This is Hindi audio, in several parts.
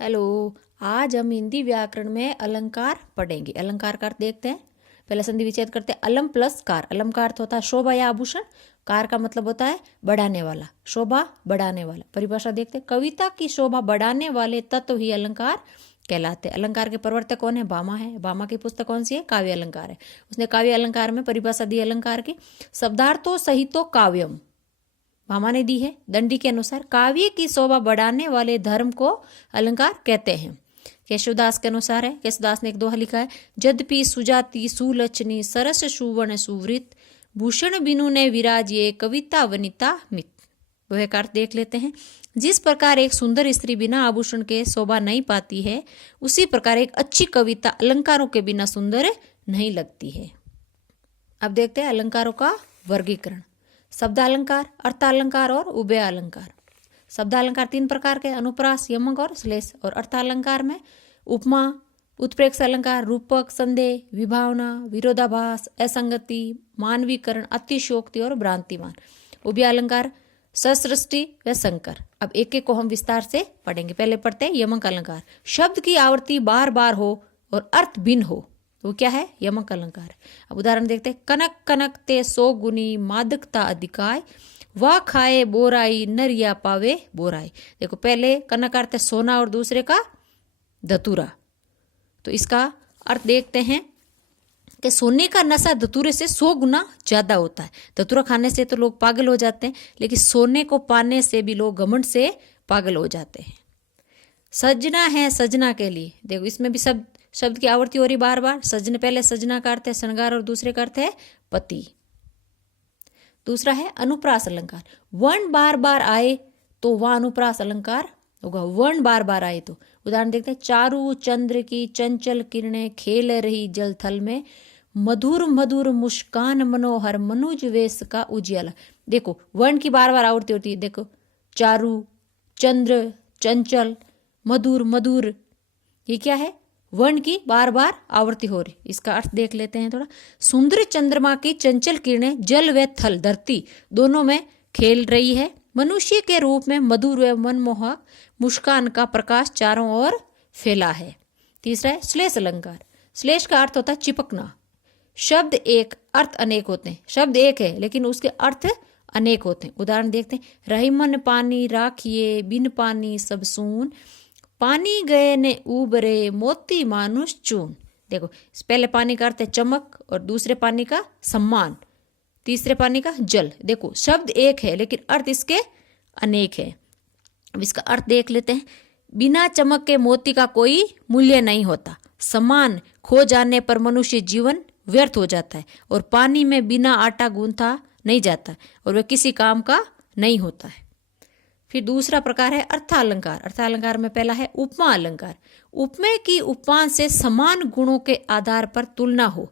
हेलो। आज हम हिंदी व्याकरण में अलंकार पढ़ेंगे। अलंकार का अर्थ देखते हैं। पहले संधि विच्छेद करते हैं। अलम प्लस कार। अलम का अर्थ होता है शोभा या आभूषण। कार का मतलब होता है बढ़ाने वाला, शोभा बढ़ाने वाला। परिभाषा देखते हैं। कविता की शोभा बढ़ाने वाले तत्व ही अलंकार कहलाते हैं। अलंकार के प्रवर्तक कौन है? भामा है। भामा की पुस्तक कौन सी है? काव्य अलंकार है। उसने काव्य अलंकार में परिभाषा दी अलंकार की, शब्दार्थो सहितो काव्यम। भामा ने दी है। दंडी के अनुसार काव्य की शोभा बढ़ाने वाले धर्म को अलंकार कहते हैं। केशवदास के अनुसार है, केशवदास ने एक दोहा लिखा है, यद्यपि सुजाति सुलक्षणी सरस सुवर्ण सुवृत भूषण बिनु ने विराजिए कविता वनिता मित। वह का अर्थ देख लेते हैं। जिस प्रकार एक सुंदर स्त्री बिना आभूषण के शोभा नहीं पाती है, उसी प्रकार एक अच्छी कविता अलंकारों के बिना सुंदर नहीं लगती है। अब देखते हैं अलंकारों का वर्गीकरण। शब्दालंकार, अर्थालंकार और उभयालंकार। शब्दालंकार तीन प्रकार के, अनुप्रास, यमक और श्लेष। और अर्थालंकार में उपमा, उत्प्रेक्ष अलंकार, रूपक, संदेह, विभावना, विरोधाभास, असंगति, मानवीकरण, अतिशयोक्ति और भ्रांतिमान। उभयालंकार ससृष्टि व संकर। अब एक एक को हम विस्तार से पढ़ेंगे। पहले पढ़ते हैं यमक अलंकार। शब्द की आवृत्ति बार बार हो और अर्थ भिन्न हो, वो क्या है? यमक अलंकार। अब उदाहरण देखते हैं। कनक कनक ते सो गुनी मादकता अधिकाय, वाह खाए बोराई नरिया पावे बोराई। देखो पहले कनक का अर्थ है सोना और दूसरे का धतूरा। तो इसका अर्थ देखते हैं कि सोने का नशा धतूरे से 100 गुना ज्यादा होता है। धतूरा खाने से तो लोग पागल हो जाते हैं, लेकिन सोने को पाने से भी लोग घमंड से पागल हो जाते हैं। सजना है सजना के लिए। देखो इसमें भी शब्द की आवृत्ति हो रही बार बार। सजन, पहले सजना का अर्थ है श्रृंगार और दूसरे का अर्थ है पति। दूसरा है अनुप्रास अलंकार। वर्ण बार बार आए तो वह अनुप्रास अलंकार होगा। वर्ण बार बार आए तो उदाहरण देखते हैं। चारु चंद्र की चंचल किरणें खेल रही जल थल में, मधुर मधुर मुस्कान मनोहर मनुज वेश का उजियाला। देखो वर्ण की बार बार आवृत्ति होती है। देखो चारु, चंद्र, चंचल, मधुर, मधुर, ये क्या है? वर्ण की बार बार आवृत्ति हो रही। इसका अर्थ देख लेते हैं थोड़ा। सुंदर चंद्रमा की चंचल किरणें जल व थल धरती दोनों में खेल रही है। मनुष्य के रूप में मधुर व मनमोहक मुस्कान का प्रकाश चारों ओर फैला है। तीसरा है श्लेष अलंकार। श्लेष का अर्थ होता है चिपकना। शब्द एक, अर्थ अनेक होते हैं। शब्द एक है लेकिन उसके अर्थ अनेक होते हैं। उदाहरण देखते हैं। रहीमन पानी राखिए बिन पानी सब सून, पानी गए ने उबरे मोती मानुष चून। देखो पहले पानी का अर्थ है चमक और दूसरे पानी का सम्मान, तीसरे पानी का जल। देखो शब्द एक है लेकिन अर्थ इसके अनेक है। अब इसका अर्थ देख लेते हैं। बिना चमक के मोती का कोई मूल्य नहीं होता। सम्मान खो जाने पर मनुष्य जीवन व्यर्थ हो जाता है। और पानी में बिना आटा गूंथा नहीं जाता और वह किसी काम का नहीं होता है। फिर दूसरा प्रकार है अर्थालंकार। अर्थालंकार में पहला है उपमा अलंकार। उपमेय की उपमान से समान गुणों के आधार पर तुलना हो।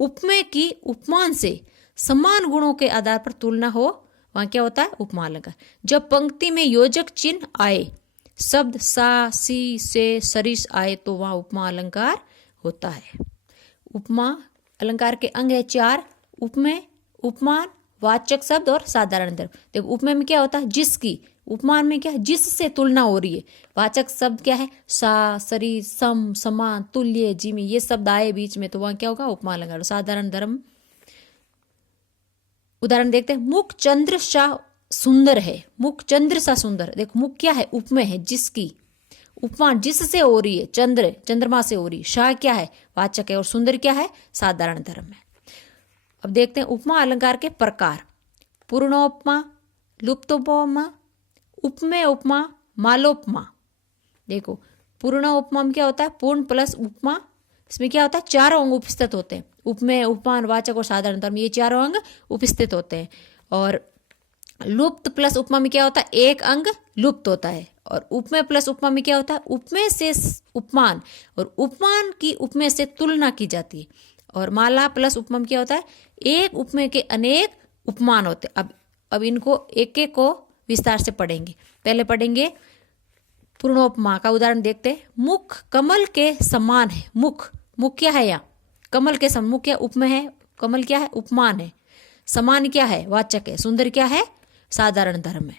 उपमेय की उपमान से समान गुणों के आधार पर तुलना हो, वहां क्या होता है? उपमा अलंकार। जब पंक्ति में योजक चिन्ह आए, शब्द सा, सी, से, सरिस आए तो वहां उपमा अलंकार होता है। उपमा अलंकार के अंग है 4। उपमेय, उपमान, वाचक शब्द और साधारण धर्म। देखो उपमेय में क्या होता है? जिसकी। उपमान में क्या है? जिससे तुलना हो रही है। वाचक शब्द क्या है? सा, सरी, सम, समान, तुल्य, जिमी, ये शब्द आए बीच में तो वहां क्या होगा? उपमा अलंकार। साधारण धर्म। उदाहरण देखते हैं। मुख चंद्र सा सुंदर है। मुख चंद्र सा सुंदर। देखो मुख क्या है? उपमेय है, जिसकी। उपमान जिससे हो रही है, चंद्र, चंद्रमा से हो रही। शाह क्या है? वाचक है। और सुंदर क्या है? साधारण धर्म है। अब देखते हैं उपमा अलंकार के प्रकार। पूर्णोपमा, लुप्तोपमा, उपमेय उपमा, मालोपमा। देखो पूर्ण उपमा में क्या होता है? पूर्ण प्लस उपमा। इसमें क्या होता है? चारों अंग उपस्थित होते हैं। उपमेय, उपमान, वाचक और साधारण धर्म, ये चारों अंग उपस्थित होते हैं। और लुप्त प्लस उपमा में क्या होता है? एक अंग लुप्त होता है। और उपमेय प्लस उपमा में क्या होता है? उपमेय से उपमान और उपमान की उपमेय से तुलना की जाती है। और माला प्लस उपमा में क्या होता है? एक उपमेय के अनेक उपमान होते हैं। अब इनको एक एक को विस्तार से पढ़ेंगे। पहले पढ़ेंगे पूर्णोपमा का उदाहरण देखते हैं। मुख कमल के समान है। मुख, मुख क्या है? यहाँ कमल के समान। मुख क्या? उपमेय है। कमल क्या है? उपमान है। समान क्या है? वाचक है। सुंदर क्या है? साधारण धर्म है।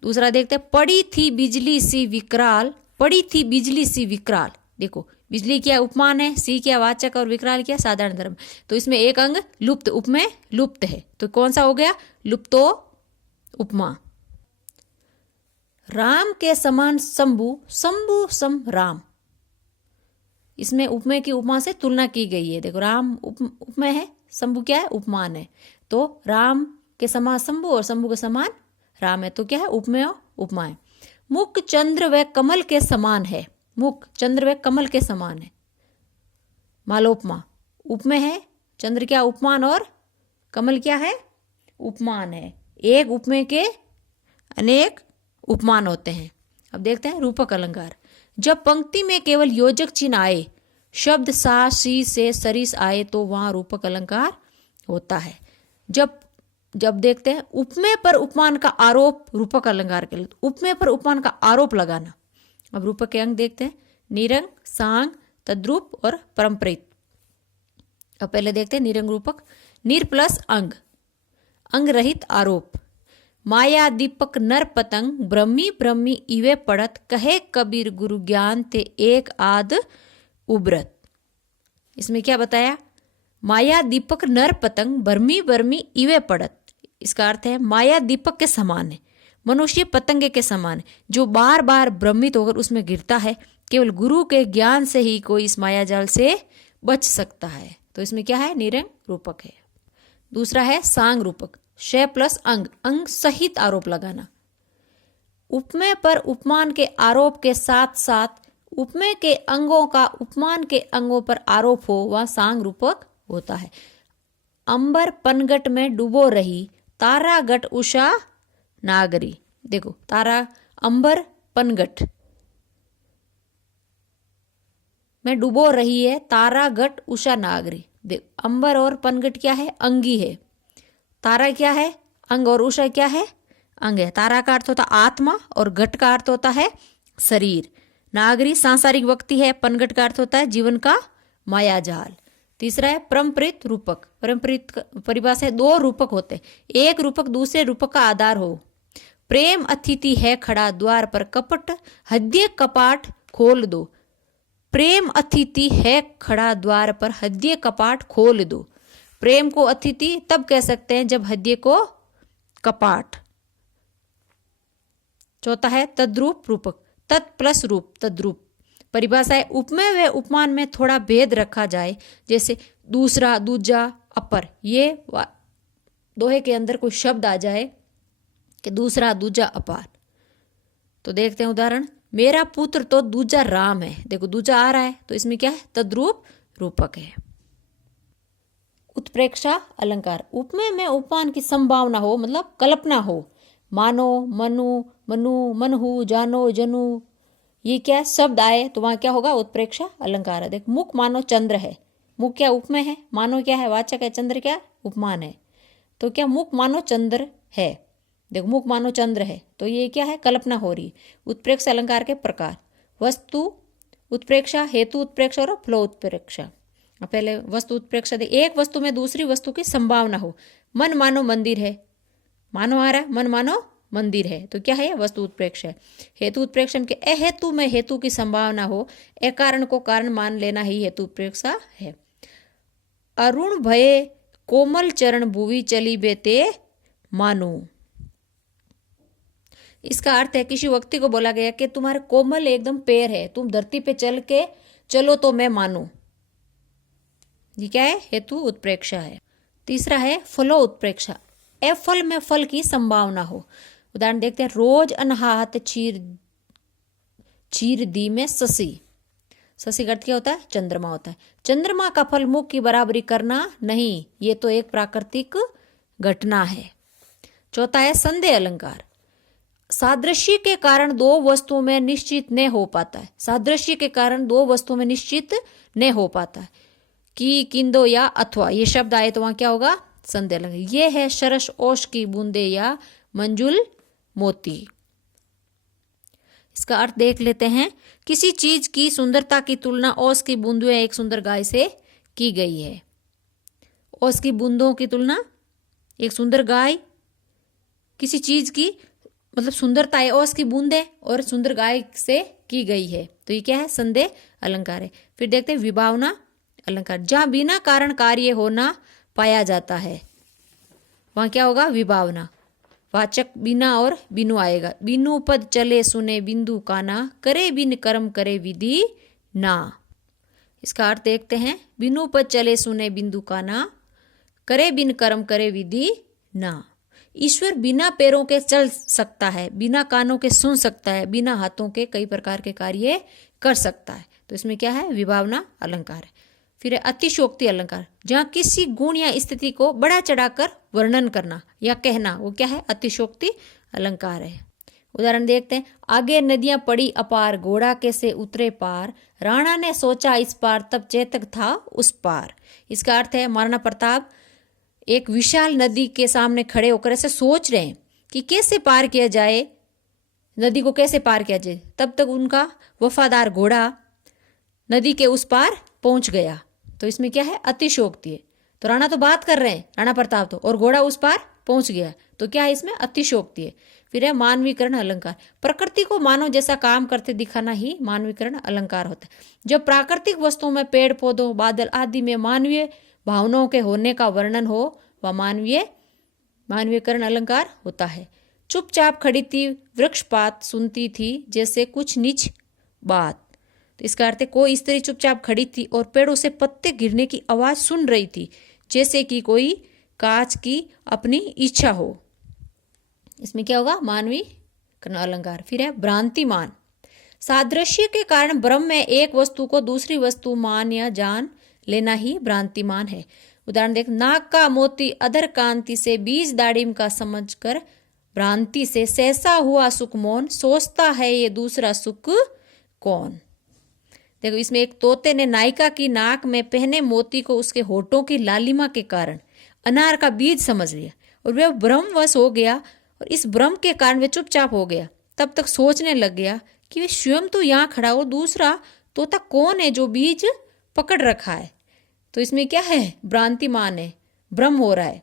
दूसरा देखते हैं। पड़ी थी बिजली सी विकराल, पड़ी थी बिजली सी विकराल। देखो बिजली क्या उपमान है, सी क्या वाचक और विकराल क्या साधारण धर्म। तो इसमें एक अंग लुप्त, उपमेय लुप्त है, तो कौन सा हो गया, लुप्तो उपमा। राम के समान शंभु, शंभु सम राम, इसमें उपमेय की उपमा से तुलना की गई है। देखो राम उपमेय है, शंभु क्या है, उपमान है। तो राम के समान शंभु और शंभु के समान राम है, तो क्या है, उपमेय उपमा है। मुख चंद्र व कमल के समान है, मुख चंद्र व कमल के समान है, मालोपमा। उपमेय है, चंद्र क्या उपमान और कमल क्या है, उपमान है। एक उपमेय के अनेक उपमान होते हैं। अब देखते हैं रूपक अलंकार। जब पंक्ति में केवल योजक चिन्ह आए, शब्द सा सी से सरिस आए, तो वहां रूपक अलंकार होता है। जब देखते हैं उपमेय पर उपमान का आरोप रूपक अलंकार के लिए, उपमेय पर उपमान का आरोप लगाना। अब रूपक के अंग देखते हैं, निरंग, सांग, तद्रूप और परंपरित। अब पहले देखते हैं निरंग रूपक। निर प्लस अंग, अंग रहित आरोप। माया दीपक नर पतंग, ब्रह्मी ब्रह्मी इवे पड़त, कहे कबीर गुरु ज्ञान ते एक आद उब्रत। इसमें क्या बताया, माया दीपक नर पतंग, ब्रह्मी ब्रह्मी इवे पड़त। इसका अर्थ है माया दीपक के समान है, मनुष्य पतंगे के समान है, जो बार बार भ्रमित होकर उसमें गिरता है। केवल गुरु के ज्ञान से ही कोई इस माया जाल से बच सकता है। तो इसमें क्या है, निरंग रूपक है। दूसरा है सांग रूपक। शय प्लस अंग, अंग सहित आरोप लगाना। उपमेय पर उपमान के आरोप के साथ साथ उपमेय के अंगों का उपमान के अंगों पर आरोप हो, वह सांग रूपक होता है। अंबर पनगट में डूबो रही, तारा गट उषा नागरी। देखो तारा, अंबर पनगट में डूबो रही है, तारा गट उषा नागरी। देख अंबर और पनगट क्या है, अंगी है। तारा क्या है, अंग, और उषा क्या है, अंग है। तारा का अर्थ होता आत्मा और घट का अर्थ होता है शरीर। नागरी सांसारिक व्यक्ति है, पनगट का अर्थ होता है जीवन का मायाजाल। तीसरा है परंपरित रूपक। परंपरित परिभाषा है, दो रूपक होते हैं, एक रूपक दूसरे रूपक का आधार हो। प्रेम अतिथि है खड़ा द्वार पर, कपट हृदय कपाट खोल दो। प्रेम अतिथि है खड़ा द्वार पर, हृदय कपाट खोल दो। प्रेम को अतिथि तब कह सकते हैं जब हृदय को कपाट। चौथा है तद्रूप रूपक। तत् प्लस रूप, तद्रूप। परिभाषा है, उपमेय व उपमान में थोड़ा भेद रखा जाए, जैसे दूसरा, दूजा, अपर। ये दोहे के अंदर कोई शब्द आ जाए कि दूसरा, दूजा, अपार। तो देखते हैं उदाहरण। मेरा पुत्र तो दूजा राम है। देखो दूजा आ रहा है, तो इसमें क्या है, तद्रूप रूपक है। उत्प्रेक्षा अलंकार। उपमेय में उपमान की संभावना हो, मतलब कल्पना हो। मानो, मनु, मनु, मनहु, जानो, जनु, ये क्या शब्द आए तो वहां क्या होगा, उत्प्रेक्षा अलंकार है। देख मुख मानो चंद्र है, मुख क्या उपमेय है, मानो क्या है वाचक है, चंद्र क्या उपमान है। तो क्या मुख मानो चंद्र है। देखो मुख मानो चंद्र है, तो ये क्या है, कल्पना हो रही। उत्प्रेक्षा अलंकार के प्रकार। वस्तु उत्प्रेक्षा, हेतु उत्प्रेक्षा और फ्लो उत्प्रेक्षा। पहले वस्तु उत्प्रेक्षा दे, एक वस्तु में दूसरी वस्तु की संभावना हो। मन मानो मंदिर है, मानो आ रहा है, मन मानो मंदिर है, तो क्या है, वस्तु उत्प्रेक्षा है। हेतु उत्प्रेक्षण के अहेतु में हेतु की संभावना हो, अकारण को कारण मान लेना ही हेतु उत्प्रेक्षा है। अरुण भये कोमल चरण भुवि चली बेते मानो। इसका अर्थ है किसी व्यक्ति को बोला गया कि तुम्हारे कोमल एकदम पैर है, तुम धरती पे चलो तो मैं मानू। ये क्या है, हेतु उत्प्रेक्षा है। तीसरा है फलो उत्प्रेक्षा। फल में फल की संभावना हो। उदाहरण देखते हैं। रोज अनहात चीर दी में शशि। शशि का अर्थ क्या होता है, चंद्रमा होता है। चंद्रमा का फल मुख की बराबरी करना नहीं, ये तो एक प्राकृतिक घटना है। चौथा है संदेह अलंकार। सादृश्य के कारण दो वस्तुओं में निश्चित न हो पाता है। सादृश्य के कारण दो वस्तुओं में निश्चित न हो पाता है। की, किंदो या अथवा, ये शब्द आए तो वहां क्या होगा, संदेह अलंकार। ये है सरस ओश की बूंदे या मंजुल मोती। इसका अर्थ देख लेते हैं। किसी चीज की सुंदरता की तुलना ओस की बूंदों या एक सुंदर गाय से की गई है। ओस की बूंदों की तुलना एक सुंदर गाय, किसी चीज की मतलब सुंदरता है ओस की बूंदे और सुंदर गाय से की गई है, तो ये क्या है, संदेह अलंकार है। फिर देखते हैं विभावना अलंकार, जहां बिना कारण कार्य होना पाया जाता है वहां क्या होगा, विभावना। वाचक बिना और बिनु आएगा। बिनु पद चले सुने बिंदु काना, करे बिन कर्म करे विधि ना। इसका अर्थ देखते हैं, बिनु पद चले सुने बिंदु काना, करे बिन कर्म करे विधि ना। ईश्वर बिना पैरों के चल सकता है, बिना कानों के सुन सकता है, बिना हाथों के कई प्रकार के कार्य कर सकता है। तो इसमें क्या है, विभावना अलंकार है। फिर है अतिशयोक्ति अलंकार, जहां किसी गुण या स्थिति को बड़ा चढ़ाकर वर्णन करना या कहना, वो क्या है, अतिशयोक्ति अलंकार है। उदाहरण देखते हैं, आगे नदियां पड़ी अपार, घोड़ा कैसे उतरे पार, राणा ने सोचा इस पार, तब चेतक था उस पार। इसका अर्थ है, महाराणा प्रताप एक विशाल नदी के सामने खड़े होकर ऐसे सोच रहे हैं कि कैसे पार किया जाए, नदी को कैसे पार किया जाए। तब तक उनका वफादार घोड़ा नदी के उस पार पहुंच गया। तो इसमें क्या है, अतिशयोक्ति है। तो राणा तो बात कर रहे हैं, राणा प्रताप तो, और घोड़ा उस पार पहुंच गया, तो क्या है, इसमें अतिशयोक्ति है। फिर है मानवीकरण अलंकार, प्रकृति को मानव जैसा काम करते दिखाना ही मानवीकरण अलंकार होता है। जब प्राकृतिक वस्तुओं में पेड़ पौधों बादल आदि में मानवीय भावनाओं के होने का वर्णन हो, वह मानवीकरण अलंकार होता है। चुपचाप खड़ी थी वृक्षपात सुनती थी, जैसे कुछ नीच बात। तो इसका अर्थ है, कोई स्त्री चुपचाप खड़ी थी और पेड़ों से पत्ते गिरने की आवाज सुन रही थी, जैसे कि कोई कांच की अपनी इच्छा हो। इसमें क्या होगा, मानवीकरण अलंकार। फिर है भ्रांतिमान, सादृश्य के कारण ब्रह्म में एक वस्तु को दूसरी वस्तु मान या जान लेना ही भ्रांतिमान है। उदाहरण देख, नाक का मोती अधर कांति से बीज दाड़िम का समझकर भ्रांति से सहसा हुआ सुख मौन, सोचता है ये दूसरा सुख कौन। देखो, इसमें एक तोते ने नायिका की नाक में पहने मोती को उसके होठों की लालिमा के कारण अनार का बीज समझ लिया और वह भ्रमवश हो गया, और इस भ्रम के कारण वह चुपचाप हो गया। तब तक सोचने लग गया कि वह स्वयं तो यहाँ खड़ा हो, दूसरा तोता कौन है जो बीज पकड़ रखा है। तो इसमें क्या है, भ्रांतिमान है, भ्रम हो रहा है।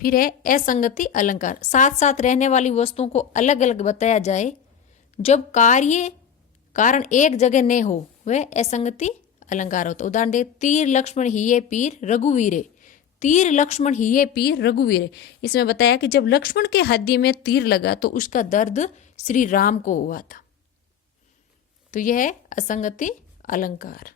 फिर है असंगति अलंकार, साथ साथ रहने वाली वस्तुओं को अलग अलग बताया जाए जब कार्य कारण एक जगह न हो, वह असंगति अलंकार होता है। उदाहरण दे, तीर लक्ष्मण हिये पीर रघुवीरे, तीर लक्ष्मण हिये पीर रघुवीरे। इसमें बताया कि जब लक्ष्मण के हड्डी में तीर लगा तो उसका दर्द श्री राम को हुआ था। तो यह है असंगति अलंकार।